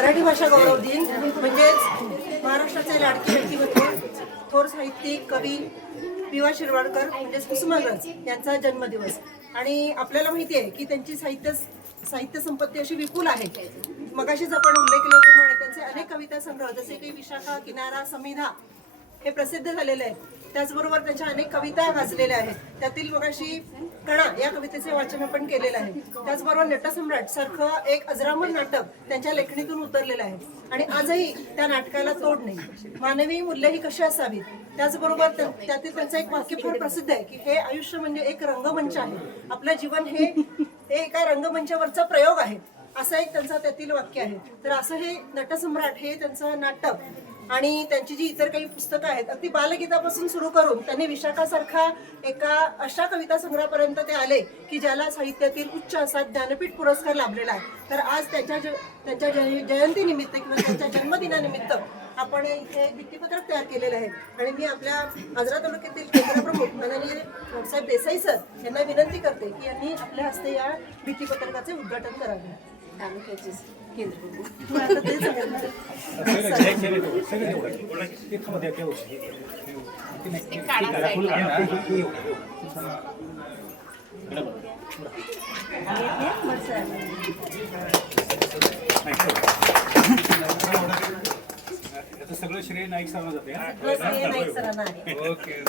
मराठी भाषा गौरव दिन म्हणजेच महाराष्ट्राचे लाडके व्यक्तिमत्व थोर साहित्यिक कवी पी.वा. शिरवाडकर म्हणजेच कुसुमाग्रज यांचा जन्मदिवस। आणि आपल्याला माहिती आहे की त्यांची साहित्य संपत्ती अशी विपुल आहे। मगाशीच आपण उल्लेख केल्याप्रमाणे त्यांचे अनेक कविता संग्रह जसे की विशाखा, किनारा, समिधा हे प्रसिद्ध झालेले आहेत। त्याचबरोबर त्यांच्या अनेक कविता गाजलेल्या आहेत। त्यातील मगाशी कणा या कवितेचे वाचन आपण केलेलं आहे। त्याचबरोबर नटसम्राट सारखं एक अजरामर नाटक त्यांच्या लेखणीतून उतरलेलं आहे आणि आजही त्या नाटकाला तोड नाही। मानवी मूल्य ही कशी असावीत, त्याचबरोबर त्यातील त्यांचं एक वाक्य फार प्रसिद्ध आहे की हे आयुष्य म्हणजे एक रंगमंच आहे, आपलं जीवन हे एका रंगमंचावरचा प्रयोग आहे, असं एक त्यांचं त्यातील वाक्य आहे। तर असं हे नटसम्राट हे त्यांचं नाटक आणि त्यांची जी इतर काही पुस्तकं आहेत, अगदी बालगीतापासून सुरू करून त्यांनी विशाखासारखा एका अशा कविता संग्रहापर्यंत ते आले की ज्याला साहित्यातील उच्च असा ज्ञानपीठ पुरस्कार लाभलेला आहे। तर आज त्यांच्या जयंतीनिमित्त किंवा त्यांच्या जन्मदिनानिमित्त आपण इथे भित्तीपत्रक तयार केलेलं आहे आणि मी आपल्या आजरा तालुक्यातील केंद्रप्रमुख माननीय साहेब देसाई सर यांना विनंती करते की यांनी आपल्या हस्ते या भित्तीपत्रकाचे उद्घाटन करावे। तालुक्याचे सगळं श्रेय नाईक सरांना जाते। नाईक सरांना आहे। ओके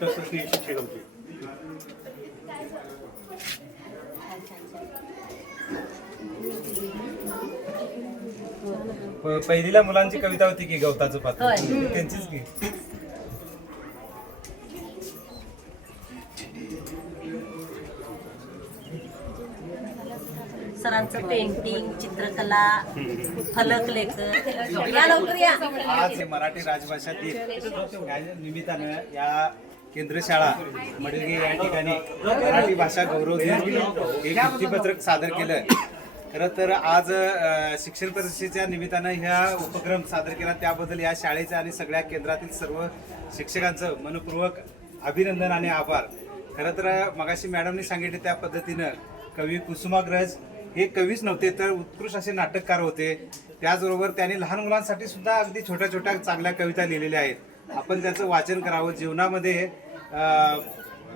तसं ते शिक्षक होते। पहिलीला मुलांची कविता होती की गवताचं पात्र, त्यांचीच की। सरांचं पेंटिंग, चित्रकला, फलक लेखन या लवकर या। आज मराठी राजभाषा दिन या निमित्तानं या केंद्र शाळा मडगे या ठिकाणी मराठी भाषा गौरव दिन हे भित्तीपत्रक सादर केलं। खरं तर आज शिक्षण परिषदेच्या निमित्तानं ह्या उपक्रम सादर केला, त्याबद्दल या शाळेच्या आणि सगळ्या केंद्रातील सर्व शिक्षकांचं मनपूर्वक अभिनंदन आणि आभार। खरं तर मगाशी मॅडमनी सांगितले त्या पद्धतीनं कवी कुसुमाग्रज हे कवीच नव्हते तर उत्कृष्ट असे नाटककार होते। त्याचबरोबर त्यांनी लहान मुलांसाठी सुद्धा अगदी छोट्या छोट्या चांगल्या कविता लिहिलेल्या आहेत। आपण त्याचं वाचन करावं। जीवनामध्ये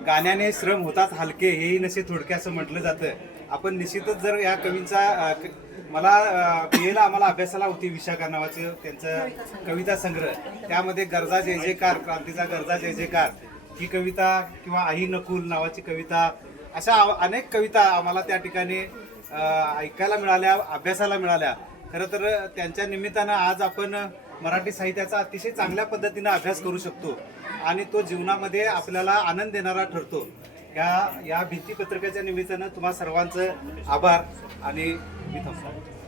गाण्याने श्रम होतात हलके हेही नसे थोडके असं म्हटलं जातं। आपण निश्चितच जर या कवींचा मला PA आम्हाला अभ्यासाला होती विशाखा नावाचं त्यांचं कविता संग्रह, त्यामध्ये गरजा जय जयकार, क्रांतीचा गरजा जय जयकार ही कविता किंवा आई नकुल नावाची कविता, अशा अनेक कविता आम्हाला त्या ठिकाणी ऐकायला मिळाल्या, अभ्यासाला मिळाल्या। खरं तर त्यांच्या निमित्तानं आज आपण मराठी साहित्याचा अतिशय चांगल्या पद्धतीनं अभ्यास करू शकतो आणि तो जीवनामध्ये आपल्याला आनंद देणारा ठरतो। या भित्तीपत्रकाच्या निमित्तानं तुम्हा सर्वांचं आभार आणि मी थांबतो।